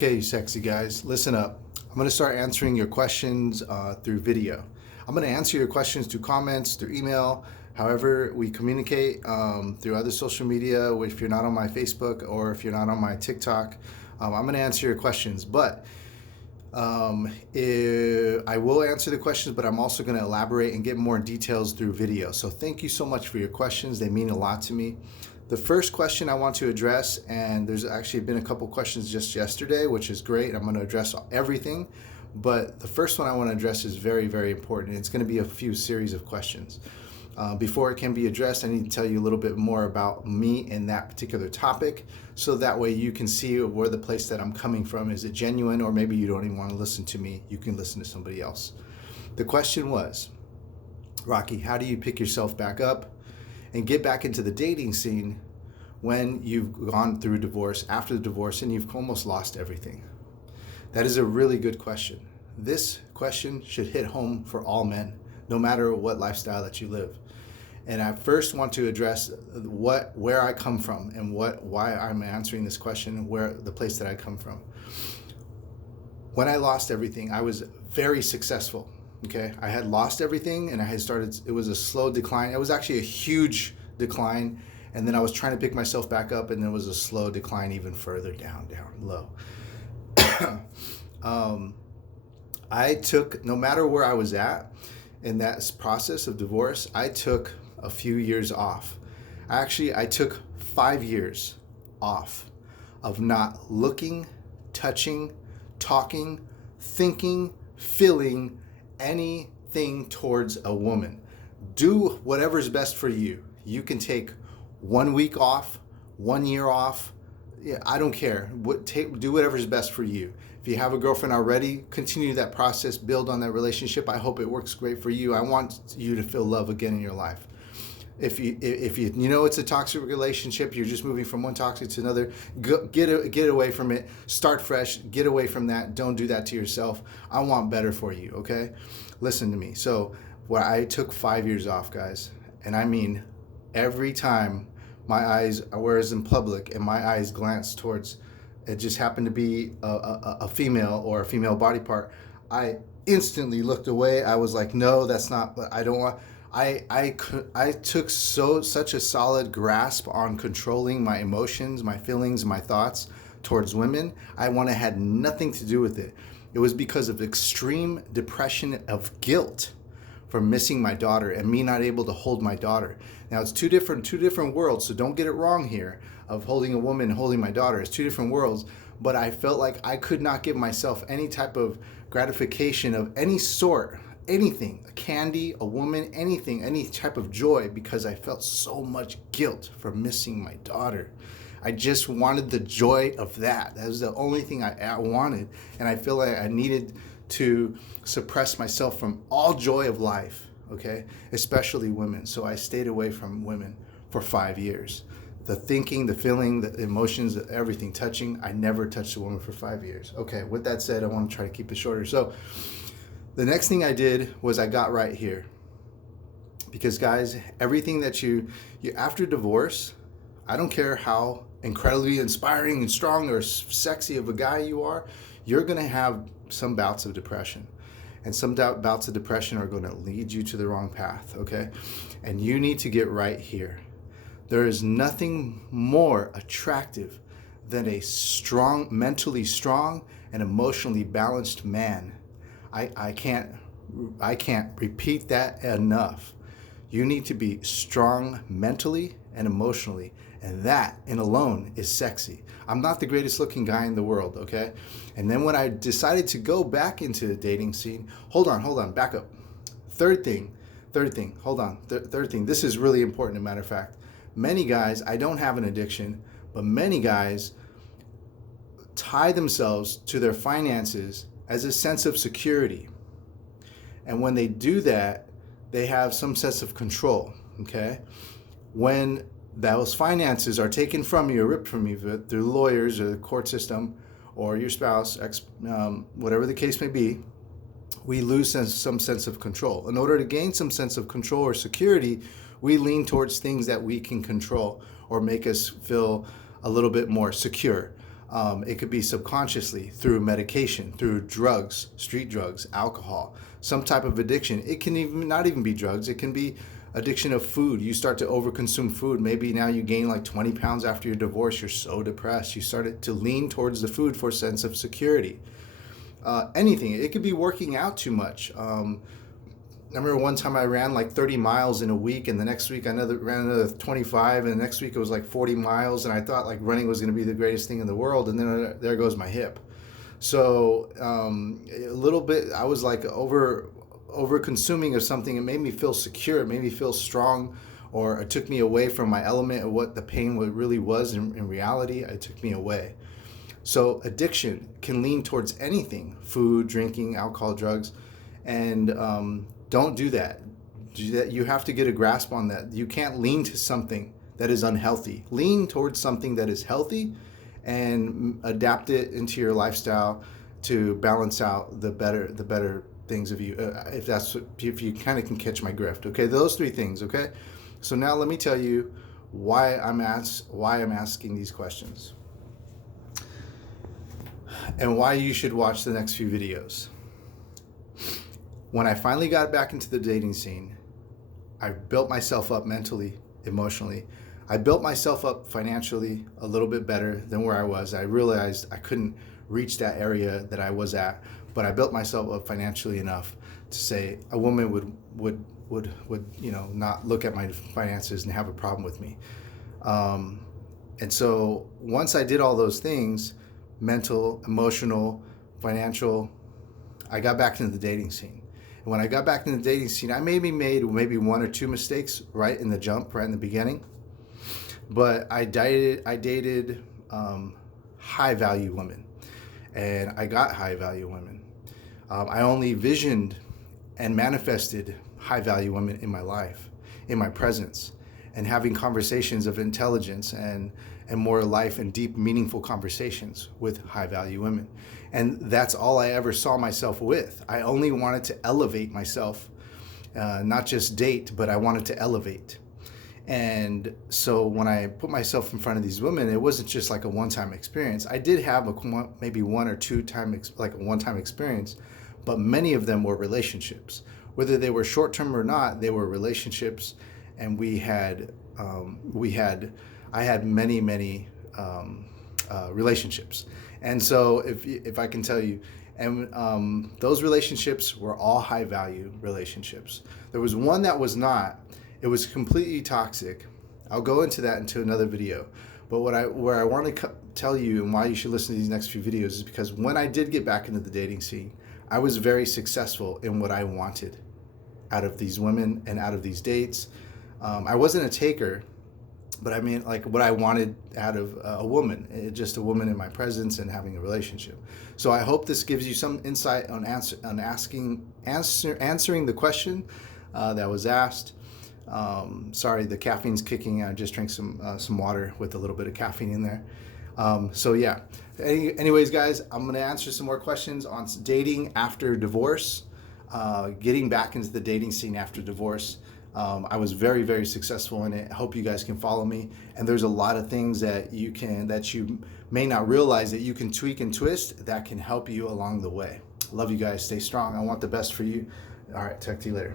Okay, you sexy guys, listen up. I'm going to start answering your questions through video. I'm going to answer your questions through comments, through email, however we communicate, through other social media. If you're not on my Facebook or if you're not on my TikTok, I'm going to answer your questions. But I will answer the questions, but I'm also going to elaborate and get more details through video. So thank you so much for your questions. They mean a lot to me. The first question I want to address, and there's actually been a couple questions just yesterday, which is great. I'm going to address everything, but the first one I want to address is very, very important. It's going to be a few series of questions. Before it can be addressed, I need to tell you a little bit more about me and that particular topic, so that way you can see where the place that I'm coming from. Is it genuine, or maybe you don't even want to listen to me? You can listen to somebody else. The question was, Rocky, how do you pick yourself back up and get back into the dating scene when you've gone through divorce, after the divorce, and you've almost lost everything? That is a really good question. This question should hit home for all men, no matter what lifestyle that you live. And I first want to address where I come from and why I'm answering this question, where the place that I come from. When I lost everything, I was very successful. Okay, I had lost everything and I had started, it was a slow decline. It was actually a huge decline. And then I was trying to pick myself back up, and there was a slow decline even further down, low. I took, no matter where I was at in that process of divorce, I took a few years off. I took 5 years off of not looking, touching, talking, thinking, feeling anything towards a woman. Do whatever's best for you. You can take 1 week off, 1 year off. Yeah, I don't care. Do whatever's best for you. If you have a girlfriend already, continue that process, build on that relationship. I hope it works great for you. I want you to feel love again in your life. If you know it's a toxic relationship, you're just moving from one toxic to another, get away from it. Start fresh. Get away from that. Don't do that to yourself. I want better for you, okay? Listen to me. So, I took 5 years off, guys, and I mean every time my eyes, whereas in public, and my eyes glanced towards, it just happened to be a female or a female body part, I instantly looked away. I was like, no, that's not. I don't want. I took such a solid grasp on controlling my emotions, my feelings, my thoughts towards women. I had nothing to do with it. It was because of extreme depression of guilt for missing my daughter and me not able to hold my daughter. Now it's two different worlds, so don't get it wrong here of holding a woman and holding my daughter. It's two different worlds, but I felt like I could not give myself any type of gratification of any sort, anything, a candy, a woman, anything, any type of joy, because I felt so much guilt for missing my daughter. I just wanted the joy of that. That was the only thing I wanted, and I feel like I needed to suppress myself from all joy of life, okay? Especially women. So I stayed away from women for 5 years. The thinking, the feeling, the emotions, everything, touching, I never touched a woman for 5 years. Okay, with that said, I want to try to keep it shorter. So the next thing I did was I got right here. Because guys, everything that you after divorce, I don't care how incredibly inspiring and strong or sexy of a guy you are, you're going to have some bouts of depression. And some bouts of depression are going to lead you to the wrong path, okay? And you need to get right here. There is nothing more attractive than a strong, mentally strong and emotionally balanced man. I can't repeat that enough. You need to be strong mentally and emotionally, and that in alone is sexy. I'm not the greatest looking guy in the world, okay? And then when I decided to go back into the dating scene, hold on, back up. Third thing, hold on. Third thing, this is really important, as a matter of fact. Many guys, I don't have an addiction, but many guys tie themselves to their finances as a sense of security. And when they do that, they have some sense of control, okay? When those finances are taken from you or ripped from you through lawyers or the court system or your spouse, whatever the case may be, we lose some sense of control. In order to gain some sense of control or security, we lean towards things that we can control or make us feel a little bit more secure. It could be subconsciously through medication, through drugs, street drugs, alcohol, some type of addiction. It can even not even be drugs. It can be addiction of food. You start to overconsume food. Maybe now you gain like 20 pounds after your divorce. You're so depressed. You started to lean towards the food for a sense of security. Anything. It could be working out too much. I remember one time I ran like 30 miles in a week, and the next week I ran another 25, and the next week it was like 40 miles, and I thought like running was going to be the greatest thing in the world, and then there goes my hip. So a little bit, I was like over consuming of something. It made me feel secure, it made me feel strong, or it took me away from my element of what the pain really was in reality. It took me away. So addiction can lean towards anything: food, drinking, alcohol, drugs, and don't do that. You have to get a grasp on that. You can't lean to something that is unhealthy. Lean towards something that is healthy and adapt it into your lifestyle to balance out the better things of you. If you kind of can catch my drift. Okay, those three things. Okay, so now let me tell you why I'm asking these questions and why you should watch the next few videos. When I finally got back into the dating scene, I built myself up mentally, emotionally. I built myself up financially a little bit better than where I was. I realized I couldn't reach that area that I was at, but I built myself up financially enough to say a woman would not look at my finances and have a problem with me. And so once I did all those things, mental, emotional, financial, I got back into the dating scene. And when I got back into the dating scene, I made one or two mistakes right in the jump, right in the beginning. But I dated high value women, and I got high value women. I only visioned and manifested high value women in my life, in my presence, and having conversations of intelligence and more life and deep, meaningful conversations with high value women. And that's all I ever saw myself with. I only wanted to elevate myself, not just date, but I wanted to elevate. And so when I put myself in front of these women, it wasn't just like a one-time experience. I did have maybe one or two time, like a one-time experience, but many of them were relationships. Whether they were short-term or not, they were relationships, and I had many relationships. And so if I can tell you, and those relationships were all high value relationships. There was one that was not. It was completely toxic. I'll go into that into another video. But where I want to tell you and why you should listen to these next few videos is because when I did get back into the dating scene, I was very successful in what I wanted out of these women and out of these dates. I wasn't a taker, but I mean, like what I wanted out of a woman, just a woman in my presence and having a relationship. So I hope this gives you some insight on answering the question that was asked. Sorry, the caffeine's kicking. I just drank some water with a little bit of caffeine in there. So yeah. Anyways, guys, I'm gonna answer some more questions on dating after divorce, getting back into the dating scene after divorce. I was very, very successful in it. I hope you guys can follow me. And there's a lot of things that you may not realize that you can tweak and twist that can help you along the way. Love you guys. Stay strong. I want the best for you. All right. Talk to you later.